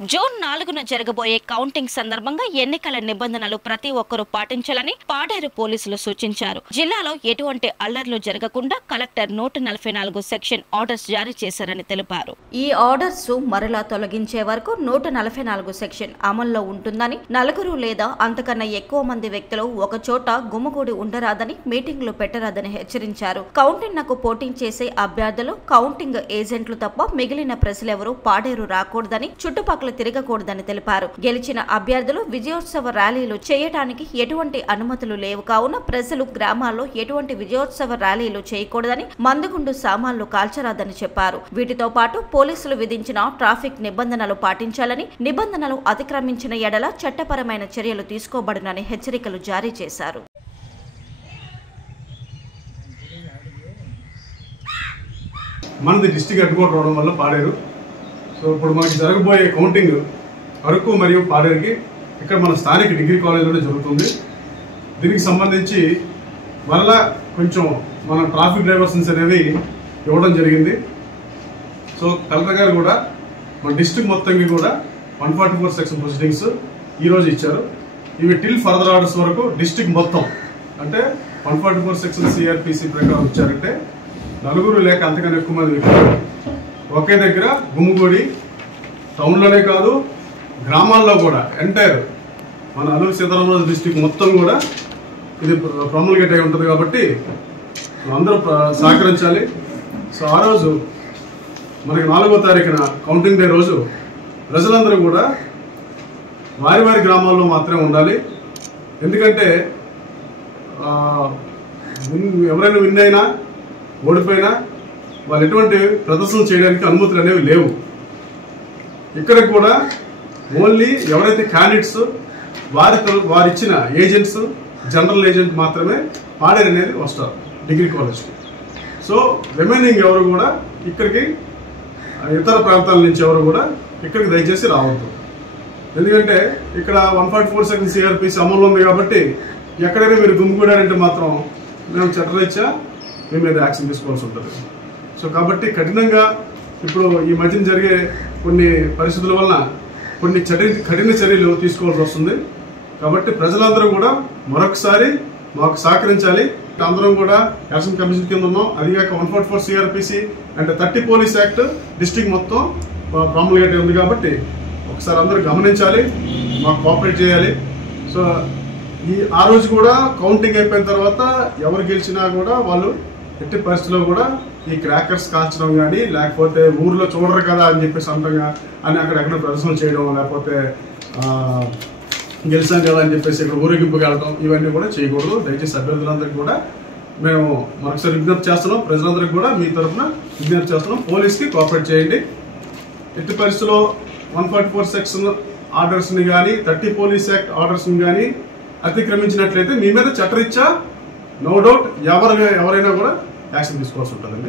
June 4న జరగబోయే counting సందర్భంగా ఎన్నికల నిబంధనలు ప్రతి ఒక్కరూ పాటించాలని పాడేరు పోలీసులు సూచించారు. జిల్లాలో ఎటువంటి అల్లర్లు జరగకుండా కలెక్టర్ 144 సెక్షన్ ఆర్డర్స్ జారీ చేశారని తెలిపారు. ఈ ఆర్డర్స్ మరలా తొలగించే వరకు 144 సెక్షన్ అమల్లో ఉంటుందని, నలుగురు లేదా అంతకన్నా ఎక్కువ మంది వ్యక్తులు ఒక చోట గుమిగూడి ఉండరాదని, మీటింగ్లు పెట్టరాదని హెచ్చరించారు. కౌంటింగ్కు పోటీ చేసే అభ్యర్థులు, కౌంటింగ్ ఏజెంట్లు తప్ప మిగిలిన ప్రజలెవరూ పాడేరు రాకూడదని, చుట్టుపక్కల తిరగకూడదని తెలిపారు. గెలిచిన అభ్యర్థులు విజయోత్సవ ర్యాలీలు చేయడానికి ఎటువంటి అనుమతులు లేవు కావున ప్రజలు గ్రామాల్లో ఎటువంటి విజయోత్సవ ర్యాలీలు చేయకూడదని, మందుగుండు సామాన్లు కాల్చరాదని చెప్పారు. వీటితో పాటు పోలీసులు విధించిన ట్రాఫిక్ నిబంధనలు పాటించాలని, నిబంధనలు అతిక్రమించిన ఎడల చట్టపరమైన చర్యలు తీసుకోబడునని హెచ్చరికలు జారీ చేశారు. మనది డిస్ట్రిక్ట్ హెడ్ క్వార్టర్ అవడం వల్ల పాడేరు. సో ఇప్పుడు మనకి జరగబోయే కౌంటింగ్ అరకు మరియు పాడేరుకి ఇక్కడ మన స్థానిక డిగ్రీ కాలేజీలోనే జరుగుతుంది. దీనికి సంబంధించి మరలా కొంచెం మన ట్రాఫిక్ డైవర్షన్స్ అనేవి ఇవ్వడం జరిగింది. సో కలెక్టర్ గారు కూడా మన డిస్ట్రిక్ట్ మొత్తంకి కూడా 144 సెక్షన్ ప్రొసీడింగ్స్ ఈరోజు ఇచ్చారు. ఇవి టిల్ ఫర్దర్ ఆర్డర్స్ వరకు డిస్ట్రిక్ట్ మొత్తం అంటే 144 సెక్షన్ సిఆర్పిసి ప్రకారం ఇచ్చారంటే నలుగురు లేక అంతకన్నా ఎక్కువ మంది వ్యక్తులు ఒకే దగ్గర గుమ్ముగూడి టౌన్లోనే కాదు గ్రామాల్లో కూడా ఎంటైర్ మన అల్లూరు సీతారామరాజు డిస్ట్రిక్ట్ మొత్తం కూడా ఇది ప్రొమల్గేట్ అయి ఉంటుంది కాబట్టి అందరూ సహకరించాలి. సో ఆ రోజు మనకి 4వ తారీఖున కౌంటింగ్ డే రోజు ప్రజలందరూ కూడా వారి వారి గ్రామాల్లో మాత్రమే ఉండాలి. ఎందుకంటే ఎవరైనా విన్ అయినా ఓడిపోయినా వాళ్ళు ఎటువంటి ప్రదర్శనలు చేయడానికి అనుమతులు అనేవి లేవు. ఇక్కడ కూడా ఓన్లీ ఎవరైతే క్యాండిడేట్స్ వారిచ్చిన ఏజెంట్స్, జనరల్ ఏజెంట్ మాత్రమే పాడేరు అనేది వస్తారు డిగ్రీ కాలేజ్కి. సో రిమైనింగ్ ఎవరు కూడా ఇక్కడికి ఇతర ప్రాంతాల నుంచి ఎవరు కూడా ఇక్కడికి దయచేసి రావద్దు. ఎందుకంటే ఇక్కడ 144 సెక్షన్ సిఆర్పిసి అమల్లో ఉంది కాబట్టి ఎక్కడైనా మీరు గుమ్మిగూడారంటే మాత్రం మేము చట్టరీత్యా మీ మీద యాక్షన్ తీసుకోవాల్సి ఉంటుంది. సో కాబట్టి కఠినంగా ఇప్పుడు ఈ మధ్యన జరిగే కొన్ని పరిస్థితుల వలన కొన్ని కఠిన చర్యలు తీసుకోవాల్సి వస్తుంది. కాబట్టి ప్రజలందరూ కూడా మరొకసారి మాకు సహకరించాలి. అందరం కూడా యాక్షన్ కమిషన్ కింద ఉన్నాం. అదిగాక 144 సిఆర్పిసి అంటే 30 పోలీస్ యాక్ట్ డిస్ట్రిక్ట్ మొత్తం ప్రాముల్గేట్ ఉంది కాబట్టి ఒకసారి అందరూ గమనించాలి, మాకు కోఆపరేట్ చేయాలి. సో ఆ రోజు కూడా కౌంటింగ్ అయిపోయిన తర్వాత ఎవరు గెలిచినా కూడా వాళ్ళు ఎట్టి పరిస్థితుల్లో కూడా ఈ క్రాకర్స్ కాల్చడం కానీ, లేకపోతే ఊర్లో చూడరు కదా అని చెప్పేసి అంతగా అని అక్కడెక్కడ ప్రదర్శనలు చేయడం, లేకపోతే గెలిచాం కదా అని చెప్పేసి ఇక్కడ ఊరేగింపుకి వెళ్ళడం, ఇవన్నీ కూడా చేయకూడదు. దయచేసి అభ్యర్థులందరికీ కూడా మేము మరొకసారి విజ్ఞప్తి చేస్తున్నాం. ప్రజలందరికీ కూడా మీ తరఫున విజ్ఞప్తి చేస్తున్నాం. పోలీస్కి కోఆపరేట్ చేయండి. ఎట్టి పరిస్థితుల్లో 144 సెక్షన్ ఆర్డర్స్ని కానీ, 30 పోలీస్ యాక్ట్ ఆర్డర్స్ని కానీ అతిక్రమించినట్లయితే మీ మీద చట్టరీత్యా నో డౌట్ ఎవరైనా కూడా యాక్షన్ తీసుకోవాల్సి ఉంటుందండి.